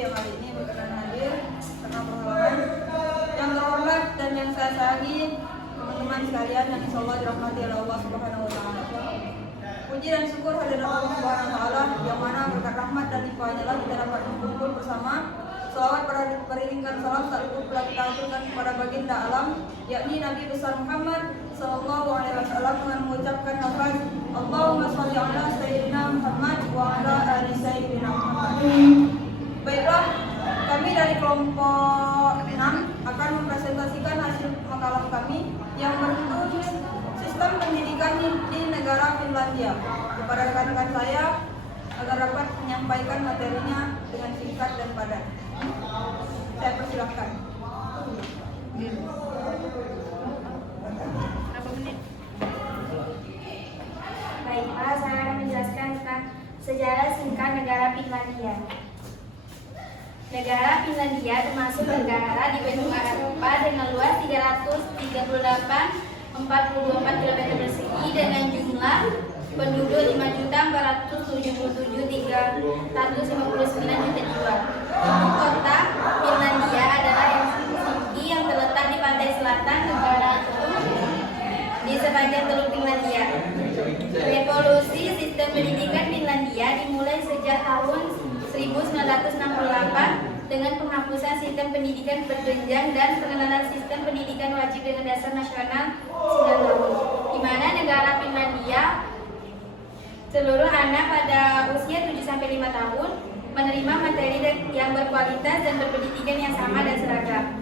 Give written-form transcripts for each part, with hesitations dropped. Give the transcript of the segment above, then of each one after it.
yang hari ini berkenan hadir karena perhalangan. Yang terhormat dan yang saya sayangi teman-teman sekalian yang insyaallah dirahmati oleh Allah Subhanahu wa taala. Puji dan syukur hadirat Allah Subhanahu wa taala yang mana berkat rahmat dan limpahnya lah kita dapat berkumpul bersama. Salawat beriringkan salam tak lupa pula kita aturkan kepada baginda alam, yakni Nabi besar Muhammad sallallahu alaihi wasallam dengan mengucapkan lafaz Allahumma shalli ala sayyidina Muhammad wa ala ali sayyidina Muhammad. Baiklah, kami dari kelompok 6 akan mempresentasikan hasil makalah kami yang berjudul Sistem Pendidikan di Negara Finlandia kepada rekan-rekan saya agar dapat menyampaikan materinya dengan singkat dan padat. Saya persilahkan. Baiklah, saya akan menjelaskan tentang sejarah singkat negara Finlandia. Negara Finlandia termasuk negara di benua Eropa dengan luas 338,44 km persegi dengan jumlah penduduk 5.477.359 juta jiwa. Ibu kota Finlandia adalah Helsinki yang terletak di pantai selatan negara itu di sepanjang Teluk Finlandia. Revolusi sistem pendidikan Finlandia dimulai sejak tahun 1968 dengan penghapusan sistem pendidikan berjenjang dan pengenalan sistem pendidikan wajib dengan dasar nasional 9 tahun, di mana negara Finlandia seluruh anak pada usia 7-5 tahun menerima materi yang berkualitas dan berpendidikan yang sama dan seragam.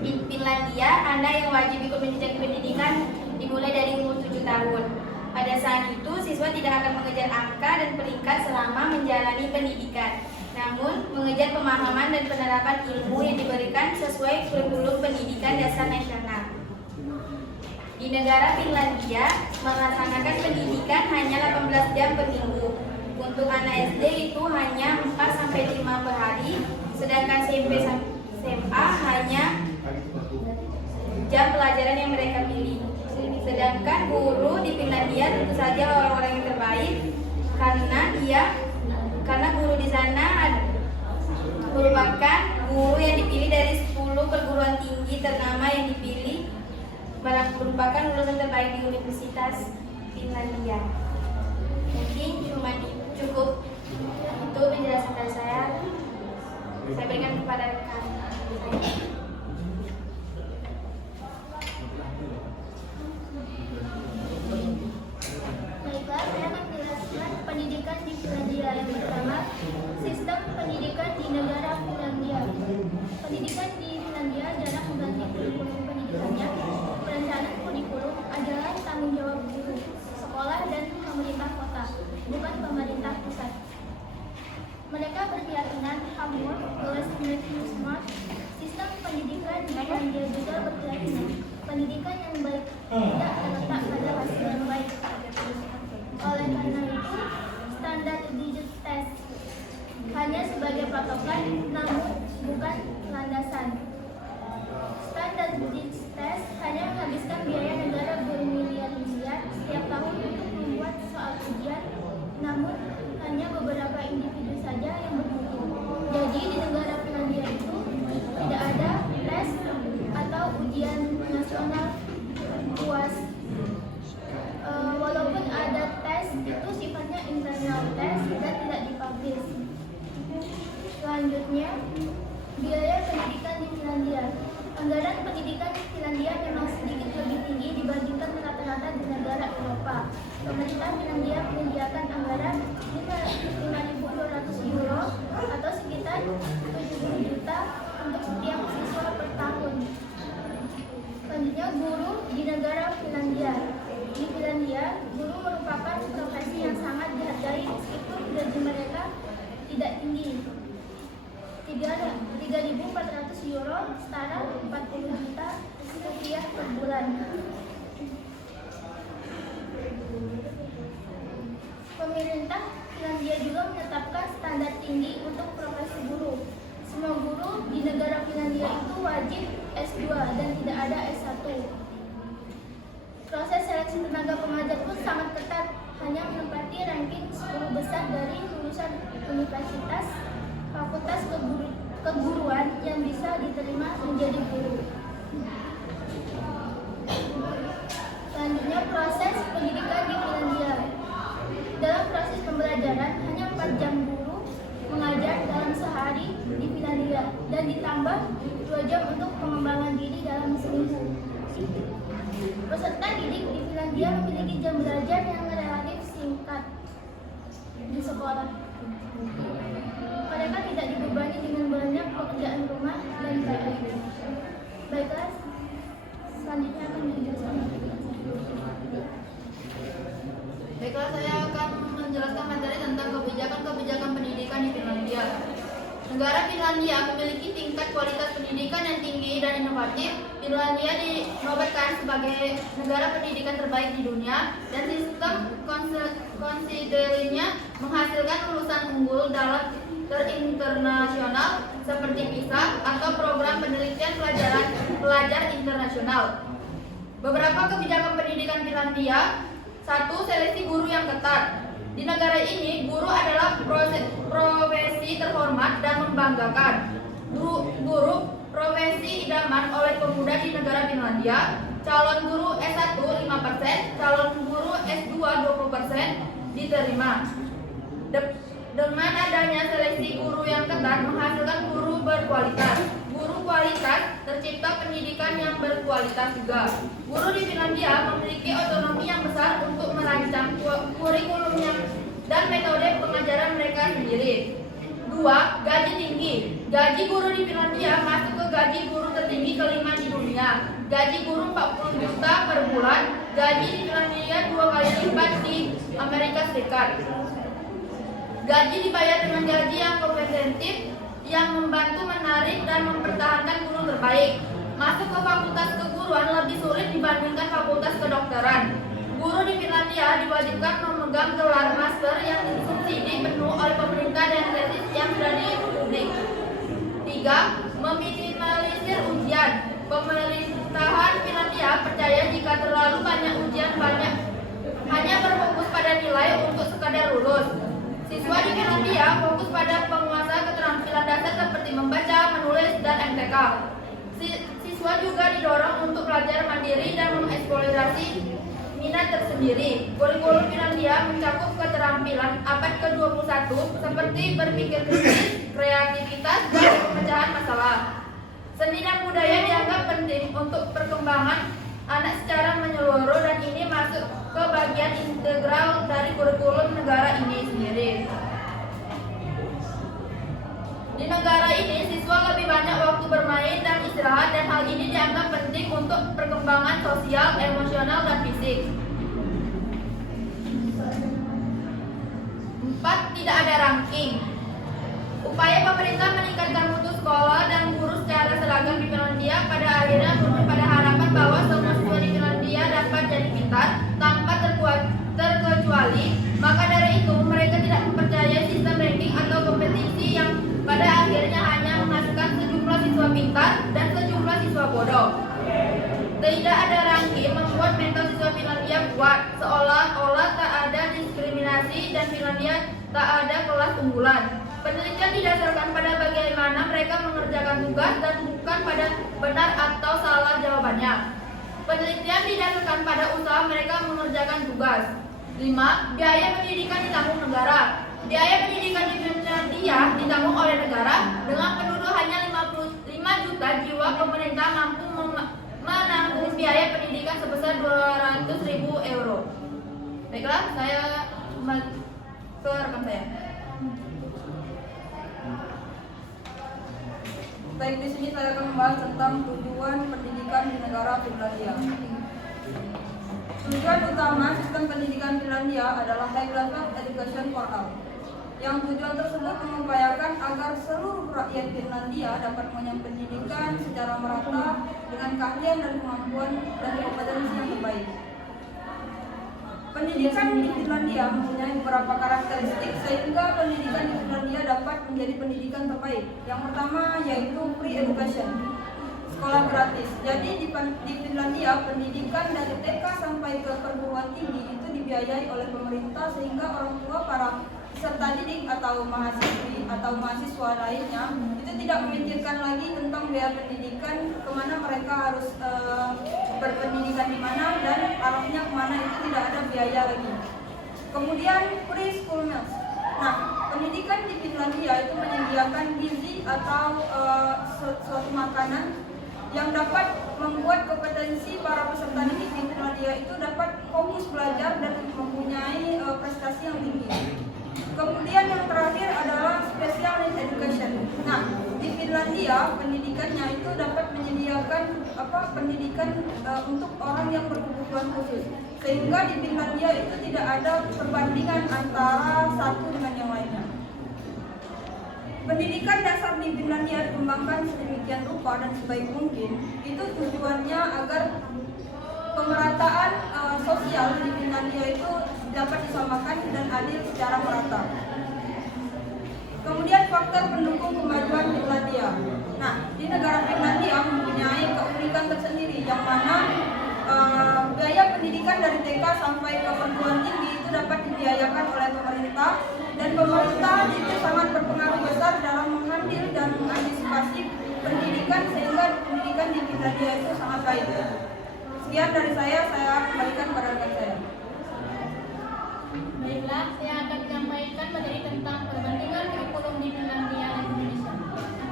Di Finlandia, anak yang wajib ikut menjejak pendidikan dimulai dari umur 7 tahun. Pada saat itu, siswa tidak akan mengejar angka dan peringkat selama menjalani pendidikan, namun mengejar pemahaman dan penerapan ilmu yang diberikan sesuai kurikulum pendidikan dasar nasional. Di negara Finlandia, melaksanakan pendidikan hanya 18 jam per minggu. Untuk anak SD itu hanya 4-5 per hari, sedangkan SMP SMA hanya jam pelajaran yang mereka pilih. Sedangkan guru di Finlandia tentu saja orang-orang yang terbaik karena guru di sana merupakan guru yang dipilih dari 10 perguruan tinggi ternama yang dipilih merupakan lulusan terbaik di Universitas Finlandia. Mungkin cukup itu penjelasan dari saya. Saya berikan kepada rekan. Baiklah, saya akan menjelaskan pendidikan di Finlandia. Yang pertama, sistem pendidikan di negara Finlandia. Pendidikan di Finlandia adalah mengganti kurikulum pendidikannya. Perencanaan kurikulum adalah tanggung jawab guru, sekolah, dan pemerintah kota, bukan pemerintah pusat. Mereka berkeyakinan hamur Smart. Sistem pendidikan di Finlandia juga berkeyakinan pendidikan yang baik tidak terletak pada hasil yang baik. Oleh karena itu, standar digit test hanya sebagai patokan, namun bukan landasan. Standar digit test hanya menghabiskan biaya negara bermiliar-miliar setiap tahun untuk membuat soal ujian, namun hanya beberapa individu saja yang bermutu. Jadi di negara Finlandia itu tidak ada tes atau ujian nasional UAS. Walaupun ada tes, itu sifatnya internal tes dan tidak dipublish. Selanjutnya, biaya pendidikan di Finlandia. Anggaran pendidikan di Finlandia memang sedikit lebih tinggi dibandingkan rata-rata di negara Eropa. Pemerintah Finlandia menyediakan anggaran 5.200 euro atau sekitar 70 juta untuk setiap siswa per tahun. Selanjutnya, guru di negara Finlandia. Di Finlandia, guru merupakan profesi yang sangat dihargai meskipun gaji mereka tidak tinggi. 3.400 euro setara 40 juta rupiah per bulan. Pemerintah Finlandia juga menetapkan standar tinggi untuk profesi guru. Semua guru di negara Finlandia itu wajib S2 dan tidak ada S1. Proses seleksi tenaga pengajar pun sangat ketat, hanya menempati ranking 10 besar dari lulusan universitas, fakultas keguruan yang bisa diterima menjadi guru. Selanjutnya, proses pendidikan di Finlandia. Dalam proses pembelajaran, hanya 4 jam guru mengajar dalam sehari di Finlandia dan ditambah 2 jam untuk pengembangan diri dalam seminggu. Peserta didik di Finlandia memiliki jam belajar yang relatif singkat di sekolah. Mereka tidak dibebani dengan banyak pekerjaan rumah dan PR. Baiklah, selanjutnya akan dijelaskan. Baiklah, saya akan menjelaskan materi tentang kebijakan pendidikan di Finlandia. Negara Finlandia memiliki tingkat kualitas pendidikan yang tinggi dan inovatif. Finlandia dinobatkan sebagai negara pendidikan terbaik di dunia dan sistem konsidernya menghasilkan lulusan unggul dalam terinternasional seperti PISA atau program penelitian pelajar internasional. Beberapa kebijakan pendidikan Finlandia. 1. Seleksi guru yang ketat. Di negara ini, guru adalah profesi terhormat dan membanggakan. Guru profesi idaman oleh pemuda di negara Finlandia. Calon guru S1 5%, calon guru S2 20% diterima. Dengan adanya seleksi guru yang ketat menghasilkan guru berkualitas. Guru kualitas tercipta pendidikan yang berkualitas juga. Guru di Finlandia memiliki otonomi yang besar untuk merancang kurikulumnya dan metode pengajaran mereka sendiri. 2. Gaji tinggi. Gaji guru di Finlandia masuk ke gaji guru tertinggi kelima di dunia. Gaji guru 40 juta per bulan. Gaji di Finlandia 2 kali lipat di Amerika Serikat. Gaji dibayar dengan gaji yang kompetitif yang membantu menarik dan mempertahankan guru terbaik. Masuk ke fakultas keguruan lebih sulit dibandingkan fakultas kedokteran. Guru di Finlandia diwajibkan memegang gelar master yang disubsidi penuh oleh pemerintah dan tesis yang sudah dipublik. 3. Meminimalisir ujian. Pemerintahan Finlandia percaya jika terlalu banyak ujian hanya berfokus pada nilai untuk sekadar lulus. Siswa di Finlandia fokus pada penguasaan keterampilan dasar seperti membaca, menulis, dan MTK. Siswa juga didorong untuk belajar mandiri dan mengeksplorasi minat tersendiri. Kurikulum Finlandia mencakup keterampilan abad ke-21 seperti berpikir kritis, kreativitas, dan pemecahan masalah. Seni dan budaya dianggap penting untuk perkembangan anak secara menyeluruh dan ini masuk ke bagian integral dari kurikulum negara ini sendiri. Di negara ini, siswa lebih banyak waktu bermain dan istirahat dan hal ini dianggap penting untuk perkembangan sosial, emosional, dan fisik. 4. Tidak ada ranking. Upaya pemerintah meningkatkan mutu sekolah dan guru secara seragam di Finlandia pada akhirnya berujung pada harapan bahwa semua siswa di Finlandia dapat jadi pintar tanpa terkecuali. Maka dari itu mereka tidak mempercayai sistem ranking atau kompetisi yang pada akhirnya hanya menghasilkan sejumlah siswa pintar dan sejumlah siswa bodoh. Tidak ada ranking membuat mental siswa Finlandia kuat, seolah-olah tak ada diskriminasi dan Finlandia tak ada kelas unggulan. Penelitian didasarkan pada bagaimana mereka mengerjakan tugas dan bukan pada benar atau salah jawabannya. Penelitian didasarkan pada usaha mereka mengerjakan tugas. 5. Biaya pendidikan ditanggung negara. Biaya pendidikan di Finlandia ditanggung oleh negara. Dengan penduduk hanya 55 juta jiwa, pemerintah mampu menanggung biaya pendidikan sebesar 200.000 euro. Baiklah, saya kembali ke rekan saya. Baik, di sini saya akan membahas tentang tujuan pendidikan di negara Finlandia. Tujuan utama sistem pendidikan Finlandia adalah high level education for all. Yang tujuan tersebut mengupayakan agar seluruh rakyat Finlandia dapat mengenyam pendidikan secara merata dengan keahlian dan kemampuan dan kompetensi yang terbaik. Pendidikan di Finlandia mempunyai beberapa karakteristik sehingga pendidikan di Finlandia dapat menjadi pendidikan terbaik. Yang pertama yaitu free education, sekolah gratis. Jadi di Finlandia pendidikan dari TK sampai ke perguruan tinggi itu dibiayai oleh pemerintah sehingga orang tua para peserta didik atau mahasiswi atau mahasiswa lainnya itu tidak memikirkan lagi tentang biaya pendidikan, kemana mereka harus berpendidikan di mana dan arahnya kemana, itu tidak ada biaya lagi. Kemudian preschool meals. Nah, pendidikan di Finlandia itu menyediakan gizi atau suatu makanan yang dapat membuat kompetensi para peserta didik di Finlandia itu dapat fokus belajar dan mempunyai prestasi yang tinggi. Kemudian yang terakhir adalah special needs education. Nah, di Finlandia pendidikannya itu dapat menyediakan pendidikan untuk orang yang berkebutuhan khusus. Sehingga di Finlandia itu tidak ada perbandingan antara satu dengan yang lainnya. Pendidikan dasar di Finlandia dikembangkan sedemikian rupa dan sebaik mungkin. Itu tujuannya agar pemerataan sosial di Finlandia itu dapat disamakan dan adil secara merata. Kemudian faktor pendukung kemajuan Finlandia. Nah, di negara Finlandia mempunyai keunikan tersendiri yang mana biaya pendidikan dari TK sampai ke perguruan tinggi itu dapat dibiayakan oleh pemerintah, dan pemerintah itu sangat berpengaruh besar dalam mengambil dan mengantisipasi pendidikan sehingga pendidikan di Finlandia itu sangat baik. Sekian dari saya kembalikan pada rekan saya. Baiklah, saya akan menyampaikan materi tentang perbandingan kurikulum di Finlandia dan Indonesia.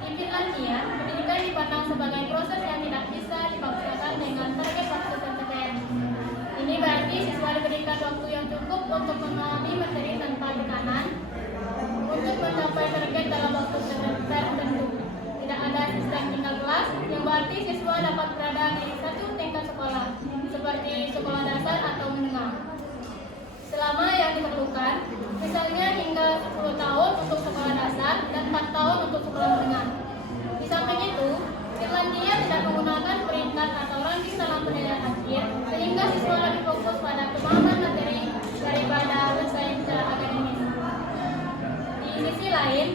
Di Finlandia, pendidikan dipandang sebagai proses yang tidak bisa dipaksakan dengan target waktu pencapaian. Ini berarti siswa diberikan waktu yang cukup untuk memahami materi tanpa tekanan untuk mencapai target dalam waktu tertentu. Tidak ada sistem tingkat kelas, yang berarti siswa dapat berada di satu tingkat sekolah, seperti sekolah dasar atau menengah, selama yang diperlukan, misalnya hingga 10 tahun untuk sekolah dasar dan 4 tahun untuk sekolah menengah. Di samping itu, Finlandia tidak menggunakan peringkat atau ranking dalam penilaian akhir, sehingga siswa lebih fokus pada pemahaman materi daripada bersaing secara akademis. Di sisi lain,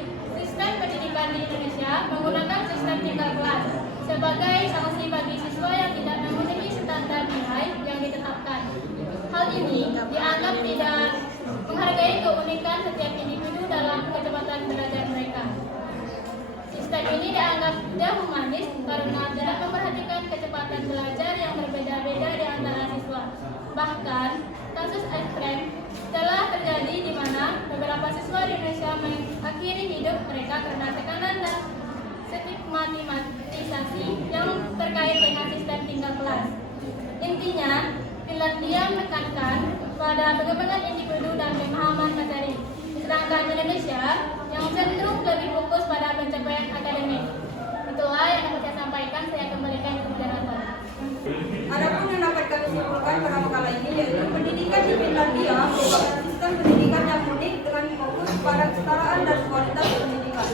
sistem pendidikan di Indonesia menggunakan sistem tingkat kelas sebagai sanksi bagi siswa yang tidak memenuhi standar nilai yang ditetapkan. Hal ini dianggap tidak menghargai keunikan setiap individu dalam kecepatan belajar mereka. Sistem ini dianggap tidak humanis karena tidak memperhatikan kecepatan belajar yang berbeda-beda di antara siswa. Bahkan, kasus ekstrem telah terjadi di mana beberapa siswa di Indonesia mengakhiri hidup mereka karena tekanan dan stigmatisasi yang terkait dengan sistem tingkat kelas. Intinya, Finlandia menekankan pada pengembangan individu dan pemahaman materi, sedangkan Indonesia yang cenderung lebih fokus pada pencapaian akademik. Itulah yang dapat saya sampaikan, saya kembalikan ke moderator. Adapun yang dapat kami simpulkan pada makalah ini yaitu pendidikan di Finlandia merupakan sistem pendidikan yang unik dengan fokus pada kesetaraan dan kualitas pendidikan.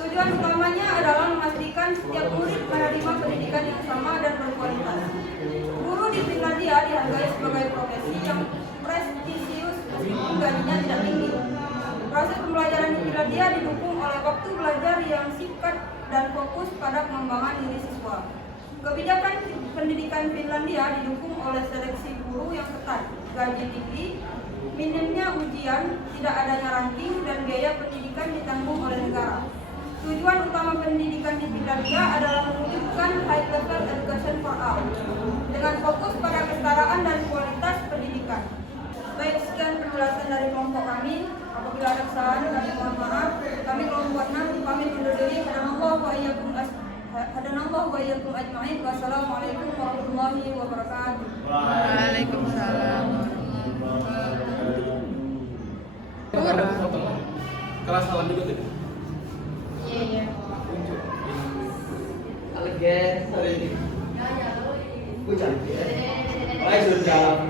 Tujuan utamanya adalah memastikan setiap murid menerima pendidikan yang sama dan berkualitas. Guru di Finlandia dihargai sebagai profesi yang prestisius meskipun gajinya tidak tinggi. Proses pembelajaran di Finlandia didukung oleh waktu belajar yang singkat dan fokus pada pengembangan diri siswa. Kebijakan pendidikan Finlandia didukung oleh seleksi guru yang ketat, gaji tinggi, minimnya ujian, tidak adanya ranking, dan biaya pendidikan ditanggung oleh negara. Tujuan utama pendidikan di Finlandia adalah mewujudkan high level education for all, dengan fokus pada kesetaraan dan kualitas pendidikan. Baik, sekian penjelasan dari kelompok kami. Apabila ada kesalahan, kami mohon maaf. Kami kelompok 6 pamit undur diri. Hadanallahu wa iyyakum ajma'in. Wassalamualaikum warahmatullahi wabarakatuh. Waalaikumsalam. Kelas salam juga tuh. Iya. Again, sorry. Ku cantik. Ayo sudah jalan.